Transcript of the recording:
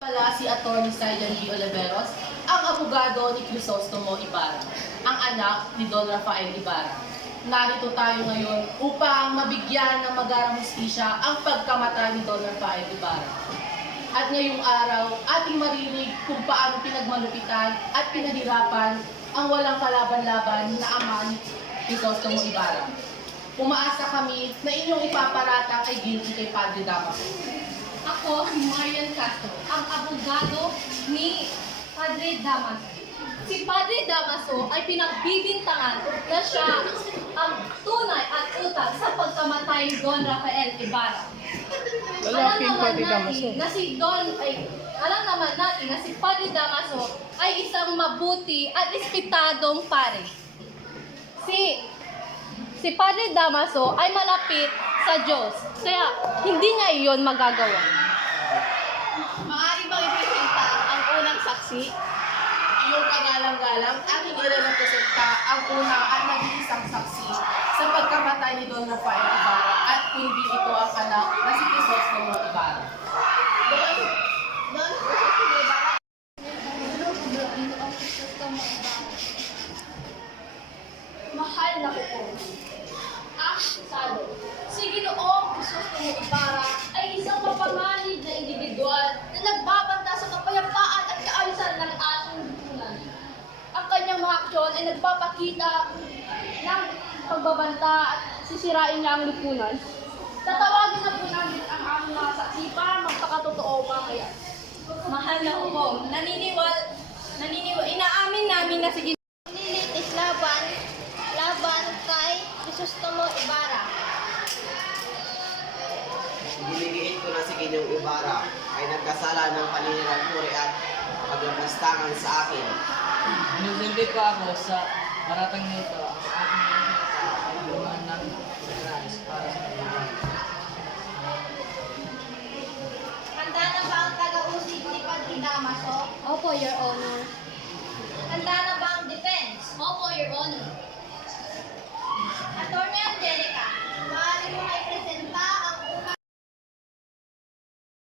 Pala si Atty. Saidan D. Oliveros, ang abogado ni Crisostomo Ibarra, ang anak ni Don Rafael Ibarra. Narito tayo ngayon upang mabigyan ng magarang hustisya ang pagkamatay ni Don Rafael Ibarra. At ngayong araw, ating marinig kung paano pinagmalupitan at pinahirapan ang walang kalaban-laban na ama ni Crisostomo Ibarra. Umaasa kami na inyong ipaparatang ay guilty kay Padre Damaso. Ako, Marian Castro, ang abogado ni Padre Damaso. Si Padre Damaso ay pinagbibintangan na siya ang tunay at utang sa pagkamatay ni Don Rafael Ibarra. Alam naman natin na si Padre Damaso ay isang mabuti at respetadong pare. Si Padre Damaso ay malapit sa Diyos, kaya hindi niya iyon magagawa. Maaari bang ipresenta ang unang saksi? Iyong kagalang-galang, aking irepresenta ang unang at nag-iisang saksi sa pagkamatay ni Don Rafael Ibarra at kundi ito ang anak na si Crisostomo Ibarra. Mahal na ko. Akusado. Si Ginoong Crisostomo Ibarra ay isang mapanganib na individual na nagbabanta sa kapayapaan at kaayusan ng ating lipunan. Ang kanyang mga aksyon ay nagpapakita ng pagbabanta at sisirain niya ang lipunan. Tatawagin na po namin ang aming mga saksi para magpakatotoo mamaya. Mahal na hukom, inaamin namin na si Lilit is laban kay Crisostomo Ibarra. Giligiit ko na si Ginoong Ibarra ay nagkasala ng paninirangkuri at paglapastangan sa akin. Inusulti ko ako sa maratang nito ang aking ay buwan ng Christ para sa pagkakas. Handa na ba ang taga-usig ni Padre Damaso? Opo, Your Honor. Handa na ba ang defense? Opo, Your Honor.